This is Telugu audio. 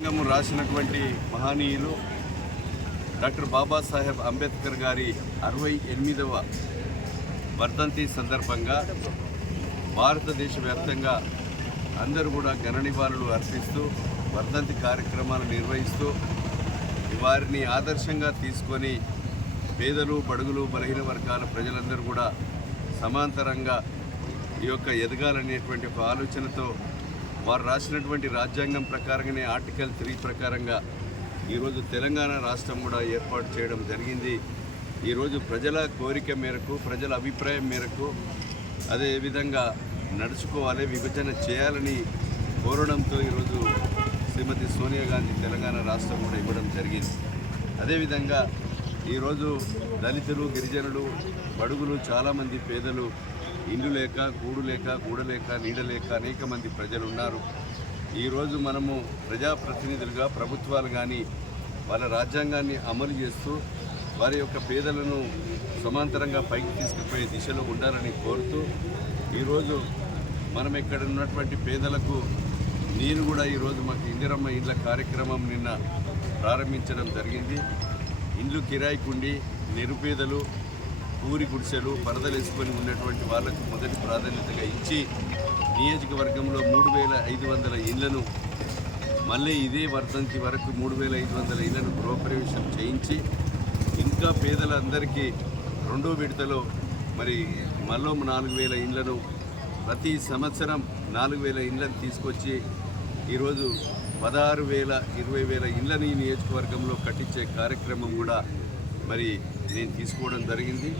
రాసినటువంటి మహనీయులు డాక్టర్ బాబాసాహెబ్ అంబేద్కర్ గారి 68వ వర్ధంతి సందర్భంగా భారతదేశ వ్యాప్తంగా అందరూ కూడా ఘన నివాళులు అర్పిస్తూ వర్ధంతి కార్యక్రమాలు నిర్వహిస్తూ వారిని ఆదర్శంగా తీసుకొని పేదలు బడుగులు బలహీన వర్గాల ప్రజలందరూ కూడా సమాంతరంగా ఈ యొక్క ఎదగాలనేటువంటి ఒక ఆలోచనతో వారు రాసినటువంటి రాజ్యాంగం ప్రకారంగానే ఆర్టికల్ 3 ప్రకారంగా ఈరోజు తెలంగాణ రాష్ట్రం కూడా ఏర్పాటు చేయడం జరిగింది. ఈరోజు ప్రజల కోరిక మేరకు, ప్రజల అభిప్రాయం మేరకు అదేవిధంగా నడుచుకోవాలి, విభజన చేయాలని కోరడంతో ఈరోజు శ్రీమతి సోనియా గాంధీ తెలంగాణ రాష్ట్రం కూడా ఇవ్వడం జరిగింది. అదేవిధంగా ఈరోజు దళితులు, గిరిజనులు, బడుగులు, చాలామంది పేదలు ఇండ్లు లేక, గూడు లేక, గూడలేక, నీడలేక అనేక మంది ప్రజలు ఉన్నారు. ఈరోజు మనము ప్రజాప్రతినిధులుగా ప్రభుత్వాలు కానీ వాళ్ళ రాజ్యాంగాన్ని అమలు చేస్తూ వారి యొక్క పేదలను సమాంతరంగా పైకి తీసుకుపోయే దిశలో ఉండాలని కోరుతూ ఈరోజు మనం ఇక్కడ ఉన్నటువంటి పేదలకు నేను కూడా ఈరోజు మాకు ఇందిరమ్మ ఇండ్ల కార్యక్రమం నిన్న ప్రారంభించడం జరిగింది. ఇండ్లు కిరాయికుండి నిరుపేదలు, ఊరి గుడిసెలు, పరదలు వేసుకొని ఉన్నటువంటి వాళ్లకు మొదటి ప్రాధాన్యతగా ఇచ్చి నియోజకవర్గంలో 3500 ఇళ్లను మళ్ళీ ఇదే వర్ధంతి వరకు 3500 ఇళ్లను గృహప్రవేశం చేయించి ఇంకా పేదలందరికీ రెండో విడతలో మరి మళ్ళీ 4000 ఇళ్లను ప్రతి సంవత్సరం 4000 ఇళ్లను తీసుకొచ్చి ఈరోజు 16,000 20,000 ఇళ్లని ఈ నియోజకవర్గంలో కట్టించే కార్యక్రమం కూడా మరి నేను తీసుకోవడం జరిగింది.